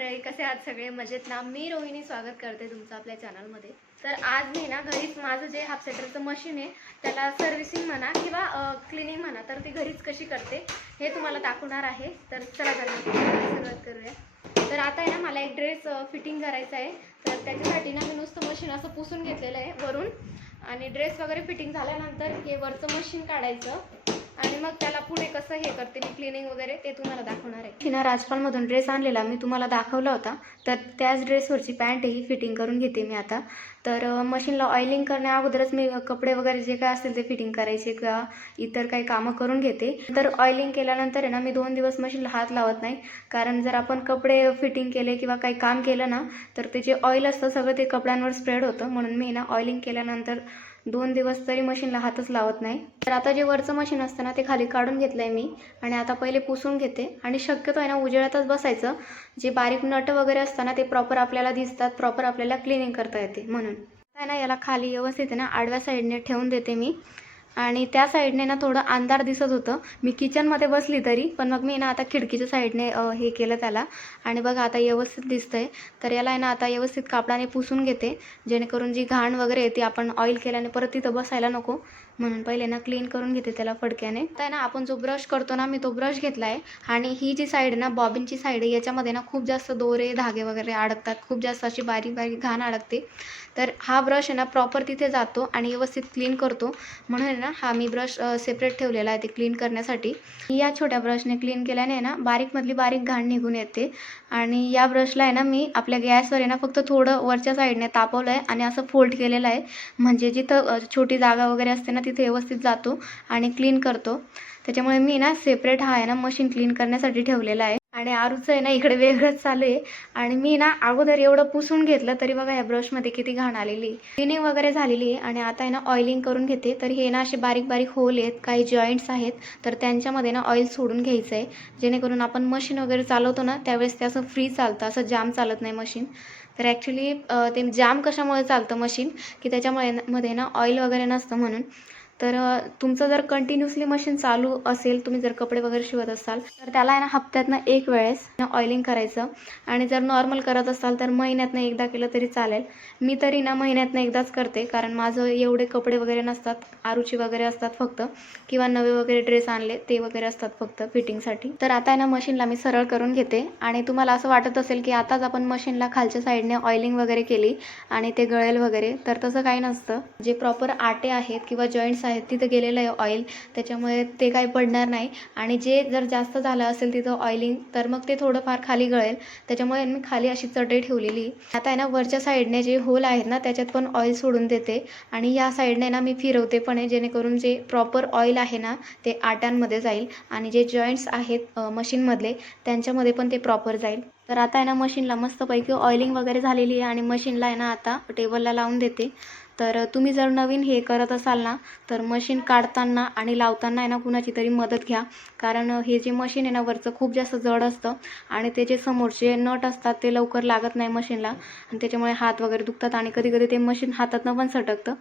मंडळी कसे आहात सगळे? मजेत ना? मी रोहिणी स्वागत करते तुमचं आपल्या चॅनलमध्ये तर आज मी ना घरीच माझं जे हाफ सेटरचं मशीन आहे त्याला सर्व्हिसिंग म्हणा किंवा क्लिनिंग म्हणा तर ती घरीच कशी करते हे तुम्हाला दाखवणार आहे. तर चला तर सुरुवात करूया. तर आता आहे ना मला एक ड्रेस फिटिंग करायचा आहे. तर त्याच्यासाठी ना मी नुसतं मशीन असं पुसून घेतलेलं आहे वरून. आणि ड्रेस वगैरे फिटिंग झाल्यानंतर हे वरचं मशीन काढायचं. आणि मग त्याला पुढे कसं हे करते मी क्लिनिंग वगैरे ते तुम्हाला दाखवणार आहे. तिनं राजपालमधून ड्रेस आणलेला मी तुम्हाला दाखवला होता. तर त्याच ड्रेसवरची पॅन्ट ही फिटिंग करून घेते मी आता. तर मशीनला ऑइलिंग करण्या अगोदरच मी कपडे वगैरे जे काय असतील ते फिटिंग करायचे किंवा इतर काही कामं करून घेते. तर ऑइलिंग केल्यानंतर आहे ना मी दोन दिवस मशीनला हात लावत नाही. कारण जर आपण कपडे फिटिंग केले किंवा काही काम केलं ना तर ते जे ऑइल असतं सगळं ते कपड्यांवर स्प्रेड होतं. म्हणून मी ना ऑइलिंग केल्यानंतर दोन दिवस तरी मशीनला हातच लावत नाही. तर आता जे वरचं मशीन असतं ना ते खाली काढून घेतलं आहे मी आणि आता पहिले पुसून घेते. आणि शक्यतो आहे ना उजेळ्यातच बसायचं. जे बारीक नट वगैरे असतं ना ते प्रॉपर आपल्याला दिसतात प्रॉपर आपल्याला क्लिनिंग करता येते म्हणून. आहे ना याला खाली व्यवस्थित आहे ना आडव्या साईडने ठेवून देते मी. आणि त्या साईडने ना थोडं अंधार दिसत होतं. मी किचनमध्ये बसली तरी पण मग मी ना आता खिडकीच्या साईडने हे केलं त्याला. आणि बघा आता व्यवस्थित दिसतंय. तर याला आहे ना आता व्यवस्थित कापडाने पुसून घेते. जेणेकरून जी घाण वगैरे आहे ती आपण ऑइल केल्याने परत तिथं बसायला नको. म्हणून पहिले ना क्लीन करून घेते त्याला फडक्याने. तर आहे ना आपण जो ब्रश करतो ना मी तो ब्रश घेतला आहे आणि ही जी साईड ना बॉबिनची साईड आहे याच्यामध्ये ना खूप जास्त दोरे धागे वगैरे अडकतात. खूप जास्त अशी बारीक बारीक घाण अडकते. तर हा ब्रश आहे ना प्रॉपर तिथे जातो आणि व्यवस्थित क्लीन करतो. म्हणून आहे ना हा मी ब्रश सेपरेट ठेवलेला आहे ते क्लीन करण्यासाठी. या छोट्या ब्रशने क्लीन केल्याने ना बारीकमधली बारीक घाण निघून येते. आणि या ब्रशला आहे ना मी आपल्या गॅसवर आहे ना फक्त थोडं वरच्या साईडने तापवलं आहे आणि असं फोल्ड केलेलं आहे. म्हणजे जिथं छोटी जागा वगैरे असते ना तिथे व्यवस्थित जातो आणि क्लीन करतो. त्याच्यामुळे मी ना सेपरेट हा आहे ना मशीन क्लीन करण्यासाठी ठेवलेला आहे. आणि आरूचं आहे ना इकडे वेगळंच चालू आहे. आणि मी ना अगोदर एवढं पुसून घेतलं तरी बघा या ब्रशमध्ये किती घाण आलेली क्लिनिंग वगैरे झालेली आहे. आणि आता आहे ना ऑइलिंग करून घेते. तर हे ना असे बारीक बारीक होल आहेत. काही जॉईंट्स आहेत. तर त्यांच्यामध्ये ना ऑइल सोडून घ्यायचं आहे. जेणेकरून आपण मशीन वगैरे चालवतो ना त्यावेळेस ते असं फ्री चालतं. असं जाम चालत नाही मशीन तर ॲक्च्युली ते जाम कशामुळे चालतं मशीन की त्याच्यामुळे मध्ये ना ऑइल वगैरे नसतं म्हणून. तर तुमचं जर कंटिन्युअसली मशीन चालू असेल तुम्ही जर कपडे वगैरे शिवत असाल तर त्याला आहे ना हप्त्यातनं एक वेळेस ऑइलिंग करायचं. आणि जर नॉर्मल करत असाल तर महिन्यातनं एकदा केलं तरी चालेल. मी तरी ना महिन्यातनं एकदाच करते कारण माझं एवढे कपडे वगैरे नसतात आरुची वगैरे असतात फक्त किंवा नवे वगैरे ड्रेस आणले ते वगैरे असतात फक्त फिटिंगसाठी तर आता आहे ना मशीनला मी सरळ करून घेते. आणि तुम्हाला असं वाटत असेल की आताच आपण मशीनला खालच्या साईडने ऑइलिंग वगैरे केली आणि ते गळेल वगैरे तर तसं काही नसतं. जे प्रॉपर आटे आहेत किंवा जॉईंट्स आहे तिथं गेलेलं आहे ऑइल त्याच्यामुळे ते काही पडणार नाही. आणि जे जर जास्त झालं असेल तिथं ऑइलिंग तर मग ते थोडंफार खाली गळेल. त्याच्यामुळे मी खाली अशी चटई ठेवलेली. आता आहे ना वरच्या साईडने जे होल आहेत ना त्याच्यात पण ऑइल सोडून देते. आणि या साईडने ना मी फिरवते पण आहे जेणेकरून जे प्रॉपर ऑइल आहे ना ते आट्यांमध्ये जाईल. आणि जे जॉईंट्स आहेत मशीनमधले त्यांच्यामध्ये पण ते प्रॉपर जाईल. तर आता आहे ना मशीनला मस्तपैकी ऑइलिंग वगैरे झालेली आहे. आणि मशीनला आहे ना आता टेबलला लावून देते. तर तुम्ही जर नवीन हे करत असाल ना तर मशीन काढताना आणि लावताना आहे ना कुणाची तरी मदत घ्या. कारण हे जे मशीन आहे ना वरचं खूप जास्त जड असतं आणि ते जे समोरचे नट असतात ते लवकर लागत नाही मशीनला आणि त्याच्यामुळे हात वगैरे दुखतात आणि कधी कधी ते मशीन हातातनं पण सटकतं.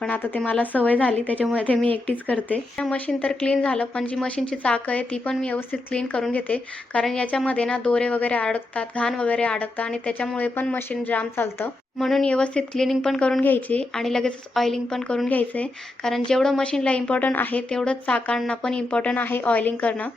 पण आता ते मला सवय झाली त्याच्यामुळे ते मी एकटीच करते. मशीन तर क्लीन झालं पण जी मशीनची चाकं आहे ती पण मी व्यवस्थित क्लीन करून घेते. कारण याच्यामध्ये ना दोरे वगैरे अडकतात घाण वगैरे अडकतात आणि त्याच्यामुळे पण मशीन जाम चालतं. म्हणून व्यवस्थित क्लिनिंग पण करून घ्यायची आणि लगेचच ऑइलिंग पण करून घ्यायचं. आहे कारण जेवढं मशीनला इम्पॉर्टंट आहे तेवढंच चाकांना पण इम्पॉर्टंट आहे ऑइलिंग करणं.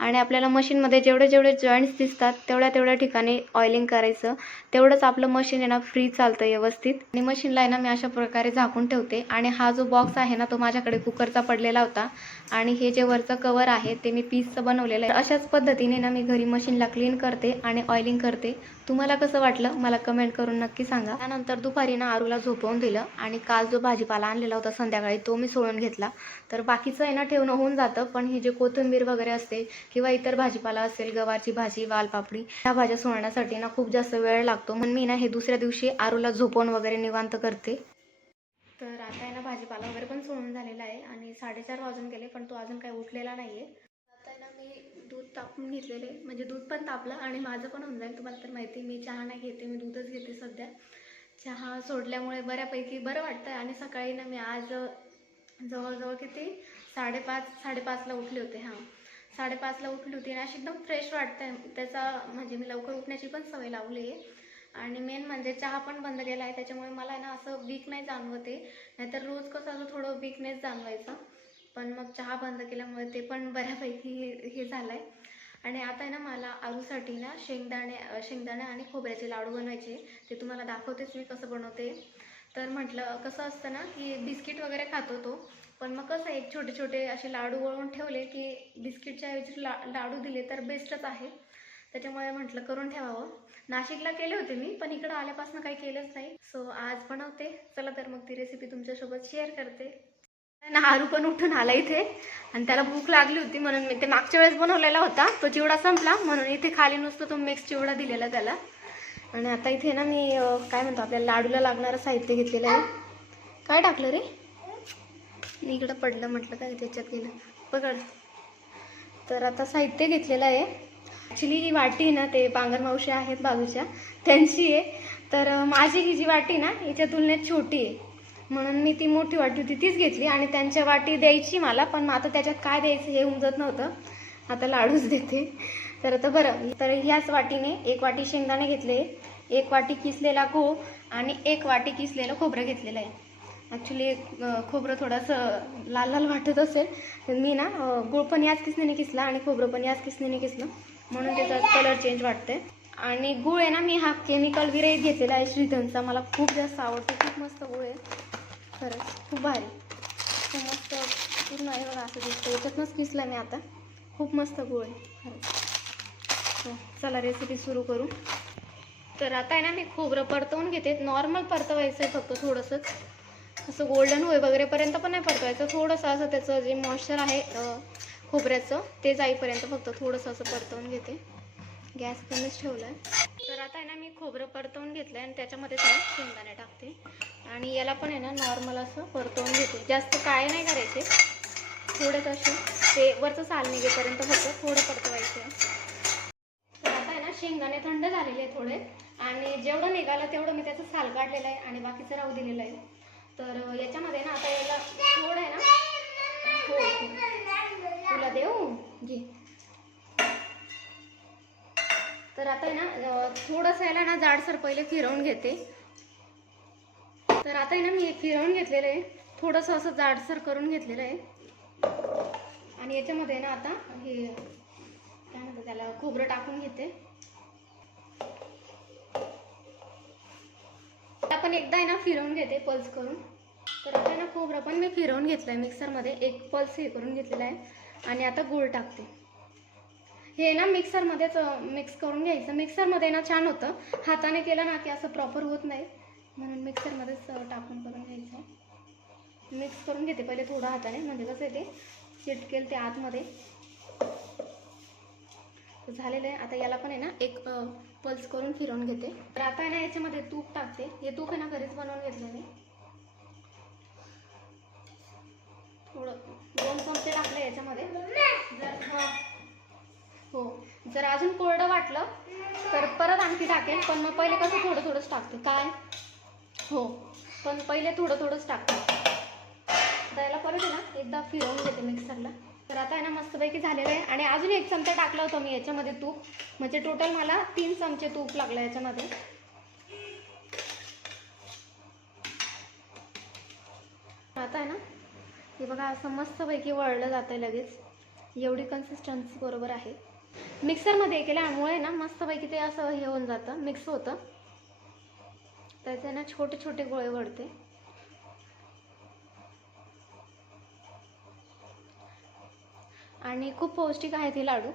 आणि आपल्याला मशीनमध्ये जेवढे जेवढे जॉईंट्स दिसतात तेवढ्या तेवढ्या ठिकाणी ऑइलिंग करायचं. तेवढंच आपलं मशीन आहे ना फ्री चालतं व्यवस्थित. आणि मशीनला आहे ना मी अशा प्रकारे झाकून ठेवते. आणि हा जो बॉक्स आहे ना तो माझ्याकडे कुकरचा पडलेला होता. आणि हे जे वरचं कवर आहे ते मी पीसचं बनवलेलं आहे. अशाच पद्धतीने ना मी घरी मशीनला क्लीन करते आणि ऑइलिंग करते. तुम्हाला कसं वाटलं? मला कमेंट करून नक्की सांगा. त्यानंतर दुपारी ना आरूला झोपवून दिलं आणि काल जो भाजीपाला आणलेला होता संध्याकाळी तो मी सोडून घेतला. तर बाकीचं आहे ना ठेवणं होऊन जातं. पण हे जे कोथिंबीर वगैरे असते किंवा इतर भाजीपाला असेल गवारची भाजी वालपापडी ह्या भाज्या सोडण्यासाठी ना खूप जास्त वेळ लागतो. म्हणून मी ना हे दुसऱ्या दिवशी आरूला झोपवून वगैरे निवांत करते. तर आता आहे ना भाजीपाला वगैरे पण सोडून झालेला आहे आणि साडेचार वाजून गेले पण तो अजून काही उठलेला नाही आहे आता ना मी दूध तापून घेतलेले म्हणजे दूध पण तापलं आणि माझं पण होऊन जाईल तुम्हाला तर माहिती आहे, मी चहा नाही घेते मी दूधच घेते सध्या. चहा सोडल्यामुळे बऱ्यापैकी बरं वाटतं आणि सकाळी ना मी आज जवळजवळ किती? साडेपाच साडेपाचला उठले होते हां. साडेपाचला उठली होती आणि अशी एकदम फ्रेश वाटते त्याचा म्हणजे मी लवकर उठण्याची पण सवय लावली आहे. आणि मेन म्हणजे चहा पण बंद केला आहे. त्याच्यामुळे मला आहे ना असं वीक नाही जाणवत. नाहीतर रोज कसं असं थोडं वीकनेस जाणवायचं. पण मग चहा बंद केल्यामुळे ते पण बऱ्यापैकी हे- हे झालं आहे आणि आता आहे ना मला आरूसाठी ना शेंगदाणे शेंगदाणे आणि खोबऱ्याचे लाडू बनवायचे ते तुम्हाला दाखवतेच मी कसं बनवते. तर म्हटलं कसं असतं ना की बिस्किट वगैरे खातो तो पण मग कसं एक छोटे छोटे असे लाडू वळून ठेवले की बिस्किटच्या ऐवजी ला लाडू दिले तर बेस्टच आहे. त्याच्यामुळे म्हटलं करून ठेवावं. नाशिकला केले होते मी पण इकडं आल्यापासून काही केलंच नाही. सो आज बनवते. चला तर मग ती रेसिपी तुमच्यासोबत शेअर करते. ना हारू पण उठून आला इथे. आणि त्याला भूक लागली होती म्हणून मी ते मागच्या वेळेस बनवलेला होता. तो चिवडा संपला म्हणून इथे खाली नुसतं तो मिक्स चिवडा दिलेला त्याला. आणि आता इथे ना मी काय म्हणतो आपल्या लाडूला लागणारं साहित्य घेतलेलं आहे. काय टाकलं रे? इकडं पडलं म्हटलं काय त्याच्यात गेलं. पकड तर आता साहित्य घेतलेलं आहे. ॲक्च्युली ही वाटी आहे ना ते बांगर मावशी आहेत बाजूच्या त्यांची आहे. तर माझी ही जी वाटी ना हिच्या तुलनेत छोटी आहे. म्हणून मी ती मोठी वाटी होती तीच घेतली आणि त्यांच्या वाटी द्यायची मला पण मग आता त्याच्यात काय द्यायचं हे उमजत नव्हतं. आता लाडूच देते. तर आता बरं तर ह्याच वाटीने एक वाटी शेंगदाणे घेतले एक वाटी किसलेला गूळ आणि एक वाटी किसलेलं खोबरं घेतलेलं आहे. ॲक्च्युली खोबरं थोडंसं लाल लाल वाटत असेल तर मी ना गुळ गूळ पण याच किसणीने किसला आणि खोबरं पण याच किसणीने किसलं म्हणून त्याचा कलर चेंज वाटते आणि गूळ आहे ना मी हा केमिकल विरहित घेतलेला आहे श्रीधनचा. मला खूप जास्त आवडतो खूप मस्त गूळ आहे. खरंच खूप भारी. खूप मस्त पूर्ण आहे बघा असं दिसतं याच्यातनंच किसला मी आता. खूप मस्त गोळ आहे. खरंच. हो, चला रेसिपी सुरू करू. तर आता आहे ना मी खोबरं परतवून घेते. नॉर्मल परतवायचं आहे फक्त थोडंसंच. असं गोल्डन होय वगैरेपर्यंत पण नाही परतवायचं. थोडंसं असं त्याचं जे मॉइश्चर आहे खोबऱ्याचं ते जाईपर्यंत फक्त थोडंसं असं परतवून घेते. गॅस कमीच ठेवला आहे आता आहे ना मी खोबरं परतवून घेतलं आहे आणि त्याच्यामध्ये थोडं शेंगदाणे टाकते. आणि याला पण आहे ना नॉर्मल असं परतवून घेते. जास्त काय नाही करायचे. थोडंच असे ते वरचं साल निघेपर्यंत होतं थोडं परतवायचं. आहे तर आता आहे ना शेंगदाणे थंड झालेले आहे थोडे. आणि जेवढं निघालं तेवढं मी त्याचं साल काढलेलं आहे आणि बाकीचं राहू दिलेलं आहे. तर याच्यामध्ये ना आता याला थोडं आहे ना हो हो. तुला देऊ? घे. तर आता आहे ना थोडंसं याला ना जाडसर पहिले फिरवून घेते. तर आता आहे ना मी फिरवून घेतलेलं आहे. थोडंसं असं जाडसर करून घेतलेलं आहे. आणि याच्यामध्ये ना आता हे काय म्हणतात त्याला खोबरं टाकून घेते. आपण एकदा आहे ना फिरवून घेते पल्स करून. तर आता आहे ना खोबरं पण मी फिरवून घेतलं आहे मिक्सरमध्ये एक पल्स हे करून घेतलेला आहे. आणि आता गूळ टाकते. हे ना मिक्सरमध्येच मिक्स करून घ्यायचं. मिक्सरमध्ये ना छान होतं. हाताने केलं ना की असं प्रॉपर होत नाही. म्हणून मिक्सरमध्येच टाकून करून घ्यायचं. मिक्स करून घेते पहिले थोडं हाताने म्हणजे कसं आहे ते चिटकेल ते आतमध्ये. झालेलं आहे. आता याला पण आहे ना एक पल्स करून फिरवून घेते. तर आता आहे ना याच्यामध्ये तूप टाकते. हे तूप आहे ना घरीच बनवून घेतलं मी. थोडं दोन चमचे टाकले याच्यामध्ये. जर हो. जर अजून कोरडं वाटलं तर परत आणखी टाकेल पण मग पहिले कसं थोडं थोडंच टाकते. काय? हो. पण पहिले थोडं थोडंच टाकते. द्यायला परत आहे ना एकदा फिरवून घेते मिक्सरला. तर आता आहे ना मस्तपैकी झालेलं आहे. आणि अजून एक चमचा टाकला होता मी याच्यामध्ये तूप. म्हणजे टोटल मला तीन चमचे तूप लागलं याच्यामध्ये. आता आहे ना हे बघा असं मस्तपैकी वळलं जातं आहे लगेच. एवढी कन्सिस्टन्सी बरोबर आहे. मिक्सरमध्ये केल्यामुळे ना मस्तपैकी ते असं हे होऊन जातं मिक्स होतं. त्याचे ना छोटे छोटे गोळे वडते आणि खूप पौष्टिक आहेत हे लाडू.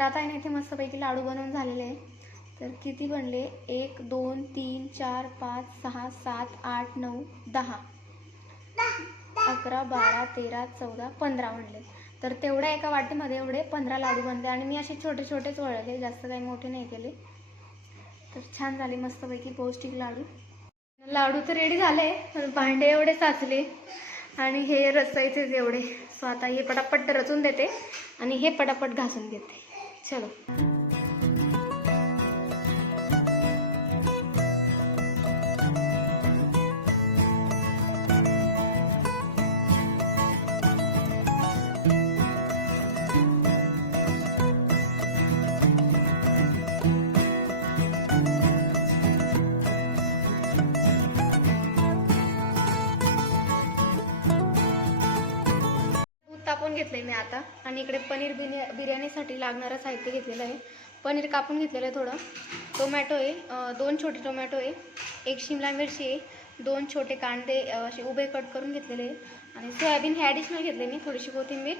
आता आहे ना इथे मस्तपैकी लाडू बनवून झालेले आहे. तर किती बनले? एक दोन तीन चार पाच सहा सात आठ नऊ दहा. अकरा बारा तेरा चौदा पंधरा म्हणले. तर तेवढ्या एका वाटीमध्ये एवढे पंधरा लाडू बनले आणि मी असे छोटे छोटेच वळले जास्त काही मोठे नाही केले. तर छान झाले मस्तपैकी पौष्टिक लाडू. लाडू तर रेडी झाले पण भांडे एवढे साचले आणि हे रचायचेच एवढे सो आता हे पटापट रचून देते आणि हे पटापट घासून घेते. चलो. करून घेतलं आहे मी आता. आणि इकडे पनीर बिर्या बिर्याणीसाठी लागणारं साहित्य घेतलेलं आहे. पनीर कापून घेतलेलं आहे थोडं. टोमॅटो आहे दोन छोटे टोमॅटो आहे. एक शिमला मिरची आहे दोन छोटे कांदे असे उभे कट करून घेतलेले आहे. आणि सोयाबीन हे ॲडिशनल घेतले मी थोडीशी कोथिंबीर.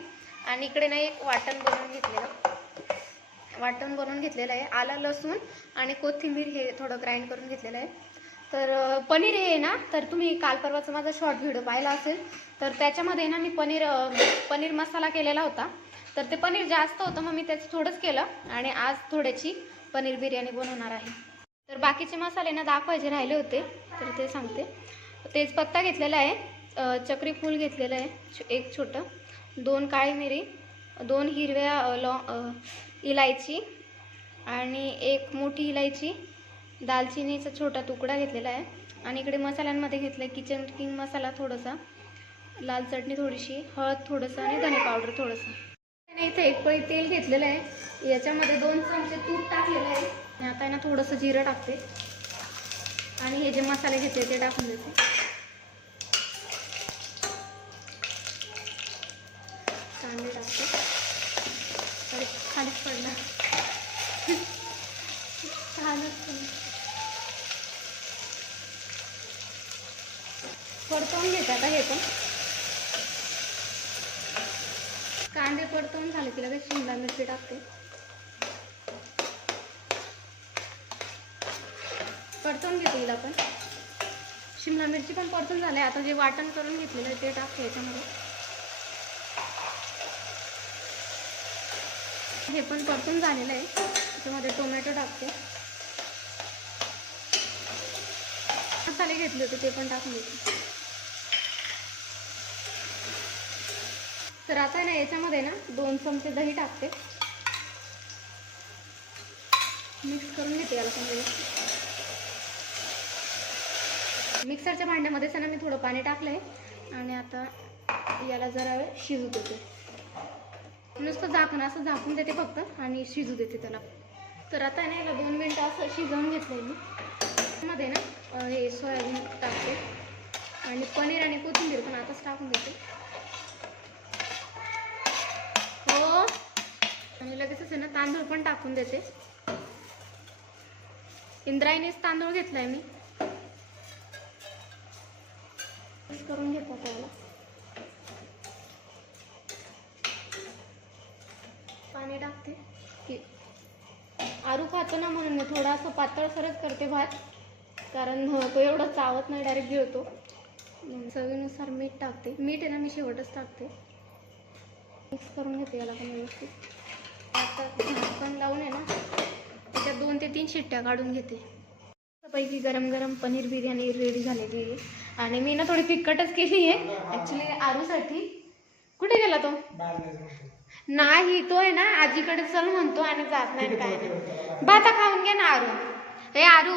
आणि इकडे ना एक वाटण बनवून घेतलेलं. वाटण बनवून घेतलेलं आहे. आलं लसूण आणि कोथिंबीर हे थोडं ग्राइंड करून घेतलेलं आहे. तर पनीर हे आहे ना? तर तुम्ही काल परवाचा माझा शॉर्ट व्हिडिओ पाहिला असेल. तर त्याच्यामध्ये ना मी पनीर पनीर मसाला केलेला होता. तर ते पनीर जास्त होतं मग मी त्याचं थोडंच केलं आणि आज थोड्याची पनीर बिर्याणी बनवणार आहे. तर बाकीचे मसाले ना दाखवायचे राहिले होते तर ते सांगते. तेजपत्ता घेतलेला आहे चक्री फूल घेतलेलं आहे एक छोटं. दोन काळी मिरी दोन हिरव्या लॉ इलायची आणि एक मोठी इलायची. दालचिनीचा छोटा तुकडा घेतलेला आहे. आणि इकडे मसाल्यांमध्ये घेतलं आहे किचन किंग मसाला थोडासा. लाल चटणी थोडीशी हळद थोडंसं आणि धने पावडर थोडंसं. इथे एक पळी तेल घेतलेलं आहे. याच्यामध्ये दोन चमचे तूप टाकलेलं आहे. आणि आता आहे ना थोडंसं जिरं टाकते. आणि हे जे मसाले घेतले ते टाकून देते. कांदे टाकते. अरे खालीच पडला छानच पडलं. परतून घेते आता हे पण. कांदे परतून झाले की लगेच शिमला मिरची टाकते. परतून घेते हिला पण. शिमला मिरची पण परतून झाले आता जे वाटण करून घेतलेलं आहे ते टाकते याच्यामध्ये. हे पण परतून झालेलं आहे. त्याच्यामध्ये टोमॅटो टाकते. मसाले घेतले होते ते पण टाकून देते. तर आता आहे ना याच्यामध्ये ना दोन चमचे दही टाकते. मिक्स करून घेते याला समजा मिक्सरच्या भांड्यामध्येच आहे ना मी थोडं पाणी टाकलं आहे आणि आता याला जरा वेळ शिजू देते. नुसतं झाकण असं झाकून देते फक्त आणि शिजू देते त्याला. तर आता आहे ना याला दोन मिनटं असं शिजवून घेतलंय मी. मध्ये ना हे सोयाबीन टाकते. आणि पनीर आणि कोथिंबीर पण आताच टाकून देते. हो. आणि लगेचच आहे ना तांदूळ पण टाकून देते. इंद्रायणीच तांदूळ घेतलाय मी. करून घेतो त्याला पाणी टाकते. की आरू खातो ना म्हणून मी थोडा असं पातळसरच करते भात. कारण तो एवढा चावत नाही डायरेक्ट गिळतो. चवीनुसार मीठ टाकते. मीठ आहे ना मी शेवटच टाकते. मिक्स करून घेते याला पण व्यवस्थित. आता झाकण लावून आहे ना त्याच्यात दोन ते तीन शिट्ट्या काढून घेते. पैकी गरम गरम पनीर बिर्याणी रेडी झालेली आहे. आणि मी ना थोडी फिक्कटच केली आहे. ॲक्च्युली आरूसाठी. कुठे गेला तो? नाही तो आहे ना आजीकडे चल म्हणतो आणि जात नाही काय नाही. बाता खाऊन घे ना आरू. हे आरू.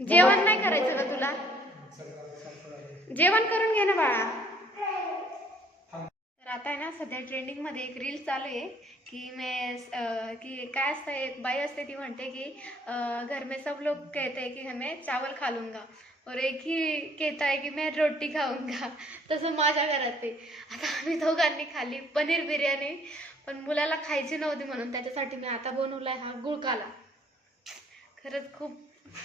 जेवण नाही करायचं का तुला? जेवण करून घे ना बाळा. आता आहे ना सध्या ट्रेंडिंगमध्ये एक रील चालू आहे की मैं की काय असतं एक बाई असते ती म्हणते की घर में सब लोग कहते हैं की हमें चावल खा लूंगा और एक ही कहता है की मैं रोटी खाऊंगा. तसं माझ्या घरात आहे आता आम्ही दोघांनी खाल्ली पनीर बिर्याणी पण मुलाला खायची नव्हती म्हणून त्याच्यासाठी मी आता बनवलाय हा गुळकाला. खरंच खूप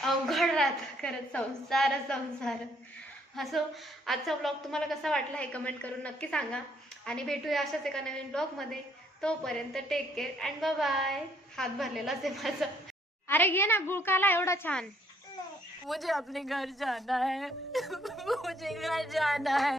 अवघड राहतं खरंच संसार संसार. असो आजचा ब्लॉग तुम्हाला कसा वाटला हे कमेंट करून नक्की सांगा. आणि भेटूया अशाच एका नवीन ब्लॉगमध्ये. तोपर्यंत take care and bye bye हात भरलेला आहे माझा. अरे घे ना गुळकाला एवढा छान. मुझे अपने घर जाना है. मुझे घर जाना है.